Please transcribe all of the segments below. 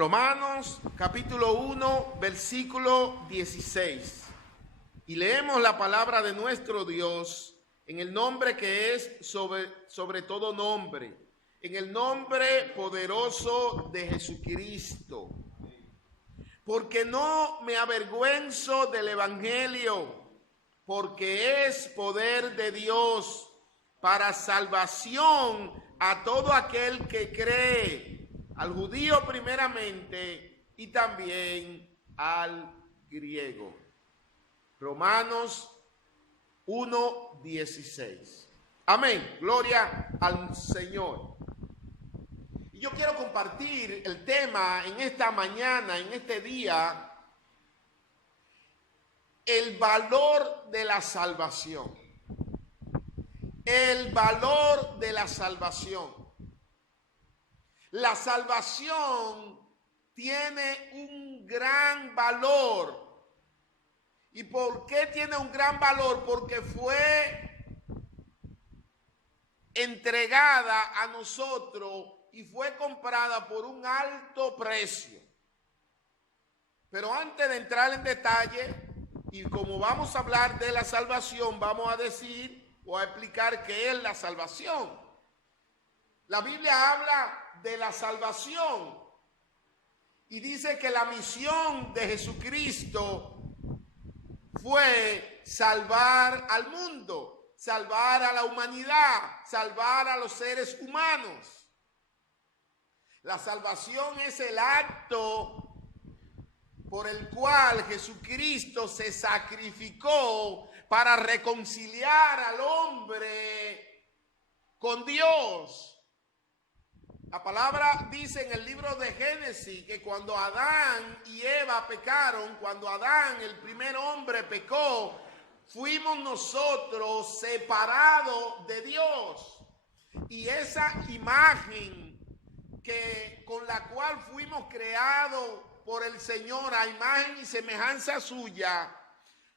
Romanos capítulo 1, versículo 16. Y leemos la palabra de nuestro Dios en el nombre que es sobre todo nombre, en el nombre poderoso de Jesucristo. Porque no me avergüenzo del evangelio, porque es poder de Dios para salvación a todo aquel que cree, al judío primeramente y también al griego. Romanos 1:16. Amén. Gloria al Señor. Y yo quiero compartir el tema en esta mañana, en este día, el valor de la salvación. El valor de la salvación. La salvación tiene un gran valor. ¿Y por qué tiene un gran valor? Porque fue entregada a nosotros y fue comprada por un alto precio. Pero antes de entrar en detalle, y como vamos a hablar de la salvación, vamos a decir o a explicar qué es la salvación. La Biblia habla de la salvación y dice que la misión de Jesucristo fue salvar al mundo, salvar a la humanidad, salvar a los seres humanos. La salvación es el acto por el cual Jesucristo se sacrificó para reconciliar al hombre con Dios. La palabra dice en el libro de Génesis que cuando Adán y Eva pecaron, cuando Adán, el primer hombre, pecó, fuimos nosotros separados de Dios. Y esa imagen con la cual fuimos creados por el Señor a imagen y semejanza suya,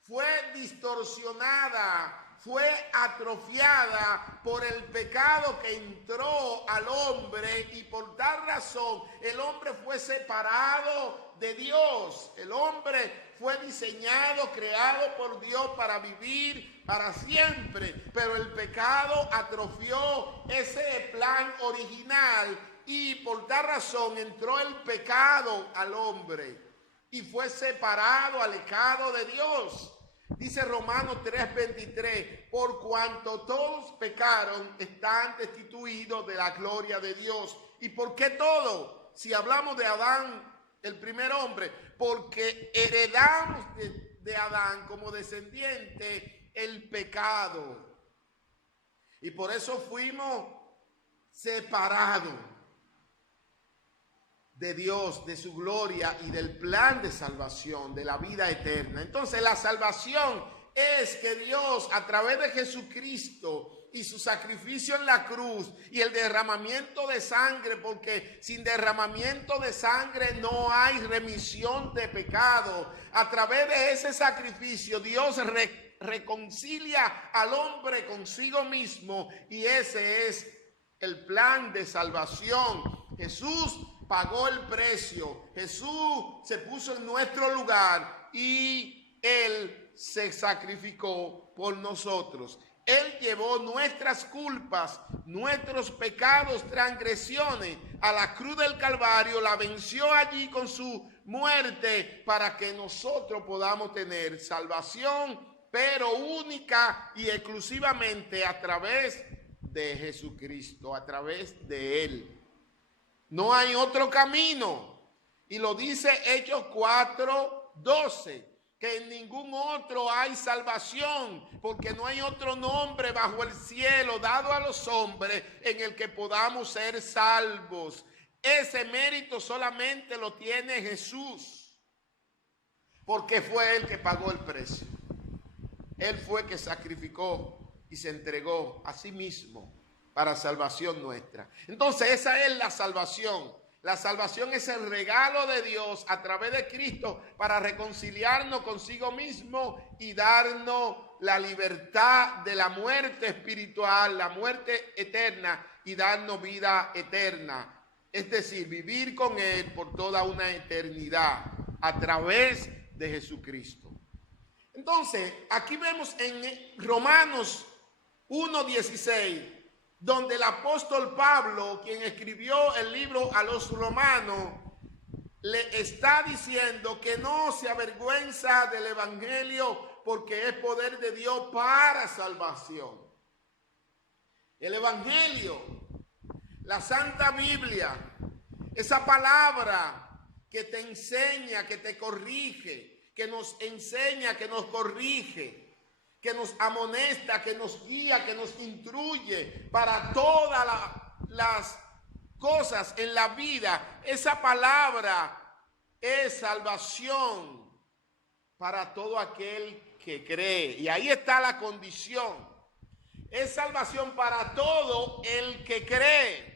fue distorsionada, fue atrofiada por el pecado que entró al hombre, y por tal razón el hombre fue separado de Dios. El hombre fue diseñado, creado por Dios para vivir para siempre, pero el pecado atrofió ese plan original y por tal razón entró el pecado al hombre y fue separado, alejado de Dios. Dice Romanos 3:23, por cuanto todos pecaron, están destituidos de la gloria de Dios. ¿Y por qué todo? Si hablamos de Adán, el primer hombre, porque heredamos de Adán como descendiente el pecado. Y por eso fuimos separados de Dios, de su gloria y del plan de salvación, de la vida eterna. Entonces la salvación es que Dios, a través de Jesucristo y su sacrificio en la cruz y el derramamiento de sangre, porque sin derramamiento de sangre no hay remisión de pecado, a través de ese sacrificio Dios reconcilia al hombre consigo mismo, y ese es el plan de salvación. Jesús pagó el precio, Jesús se puso en nuestro lugar y Él se sacrificó por nosotros. Él llevó nuestras culpas, nuestros pecados, transgresiones a la cruz del Calvario, la venció allí con su muerte para que nosotros podamos tener salvación, pero única y exclusivamente a través de Jesucristo, a través de Él. No hay otro camino. Y lo dice Hechos 4:12, que en ningún otro hay salvación, porque no hay otro nombre bajo el cielo dado a los hombres en el que podamos ser salvos. Ese mérito solamente lo tiene Jesús, porque fue Él que pagó el precio. Él fue que sacrificó y se entregó a sí mismo para salvación nuestra. Entonces esa es la salvación. La salvación es el regalo de Dios a través de Cristo para reconciliarnos consigo mismo y darnos la libertad de la muerte espiritual, la muerte eterna, y darnos vida eterna. es decir, vivir con Él por toda una eternidad a través de Jesucristo. Entonces, aquí vemos en Romanos 1:16, donde el apóstol Pablo, quien escribió el libro a los romanos, le está diciendo que no se avergüenza del evangelio porque es poder de Dios para salvación. El evangelio, la Santa Biblia, esa palabra que te enseña, que te corrige, que nos enseña, que nos corrige, que nos amonesta, que nos guía, que nos instruye para todas las cosas en la vida. Esa palabra es salvación para todo aquel que cree. Y ahí está la condición. Es salvación para todo el que cree.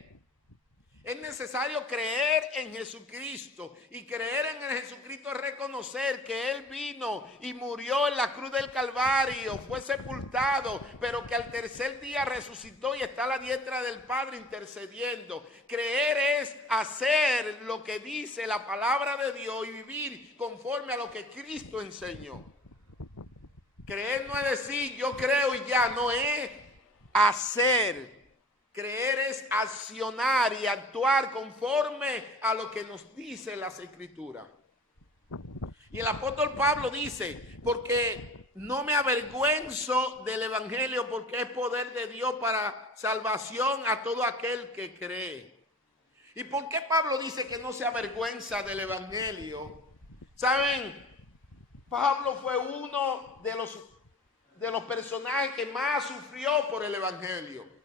Es necesario creer en Jesucristo, y creer en Jesucristo es reconocer que Él vino y murió en la cruz del Calvario, fue sepultado, pero que al tercer día resucitó y está a la diestra del Padre intercediendo. Creer es hacer lo que dice la palabra de Dios y vivir conforme a lo que Cristo enseñó. Creer no es decir yo creo y ya, no, es hacer. Creer es accionar y actuar conforme a lo que nos dice las Escrituras. Y el apóstol Pablo dice, porque no me avergüenzo del evangelio, porque es poder de Dios para salvación a todo aquel que cree. ¿Y por qué Pablo dice que no se avergüenza del evangelio? ¿Saben? Pablo fue uno de los personajes que más sufrió por el evangelio,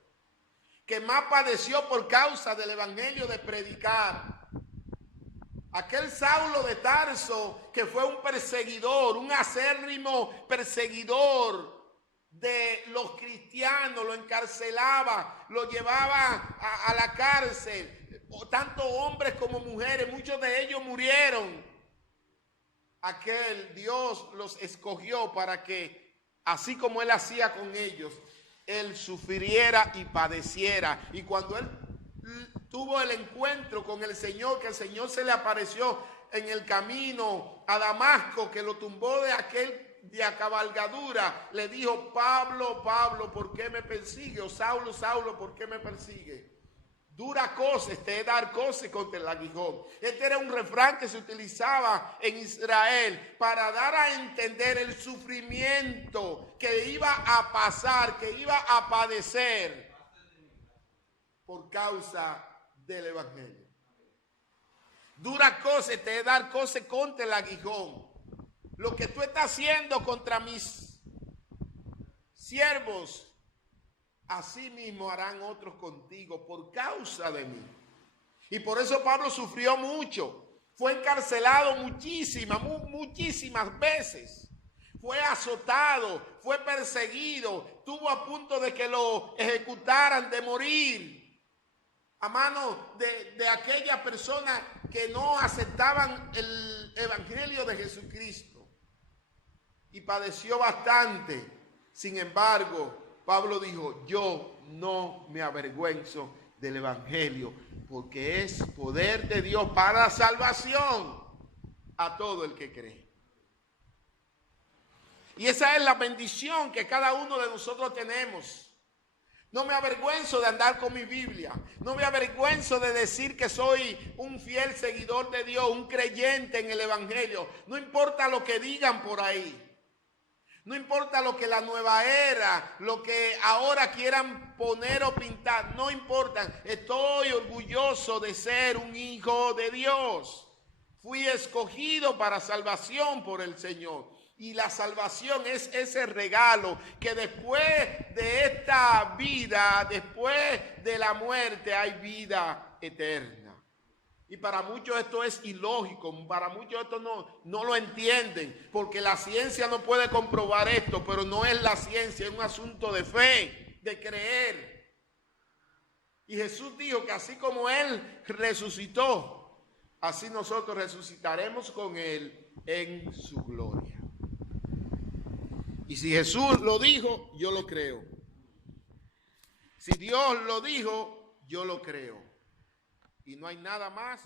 que más padeció por causa del evangelio de predicar. Aquel Saulo de Tarso, que fue un perseguidor, un acérrimo perseguidor de los cristianos, lo encarcelaba, lo llevaba a la cárcel, tanto hombres como mujeres, muchos de ellos murieron. Aquel Dios los escogió para que, así como Él hacía con ellos, Él sufriera y padeciera. Y cuando Él tuvo el encuentro con el Señor, que el Señor se le apareció en el camino a Damasco, que lo tumbó de aquella cabalgadura, le dijo: Pablo, Pablo, ¿por qué me persigue? O Saulo, Saulo, ¿por qué me persigue? Dura cosa te es dar cosas contra el aguijón. Este era un refrán que se utilizaba en Israel para dar a entender el sufrimiento que iba a pasar, que iba a padecer por causa del evangelio. Dura cosa te es dar cosas contra el aguijón. Lo que tú estás haciendo contra mis siervos, así mismo harán otros contigo por causa de mí. Y por eso Pablo sufrió mucho. Fue encarcelado muchísimas veces. Fue azotado, fue perseguido. Estuvo a punto de que lo ejecutaran, de morir a manos de aquellas personas que no aceptaban el evangelio de Jesucristo. Y padeció bastante. Sin embargo, Pablo dijo: yo no me avergüenzo del evangelio, porque es poder de Dios para salvación a todo el que cree. Y esa es la bendición que cada uno de nosotros tenemos. No me avergüenzo de andar con mi Biblia. No me avergüenzo de decir que soy un fiel seguidor de Dios, un creyente en el evangelio. No importa lo que digan por ahí. No importa lo que la nueva era, lo que ahora quieran poner o pintar, no importa. Estoy orgulloso de ser un hijo de Dios. Fui escogido para salvación por el Señor. Y la salvación es ese regalo que después de esta vida, después de la muerte, hay vida eterna. Y para muchos esto es ilógico, para muchos esto no lo entienden, porque la ciencia no puede comprobar esto, pero no es la ciencia, es un asunto de fe, de creer. Y Jesús dijo que así como Él resucitó, así nosotros resucitaremos con Él en su gloria. Y si Jesús lo dijo, yo lo creo. Si Dios lo dijo, yo lo creo. y no hay nada más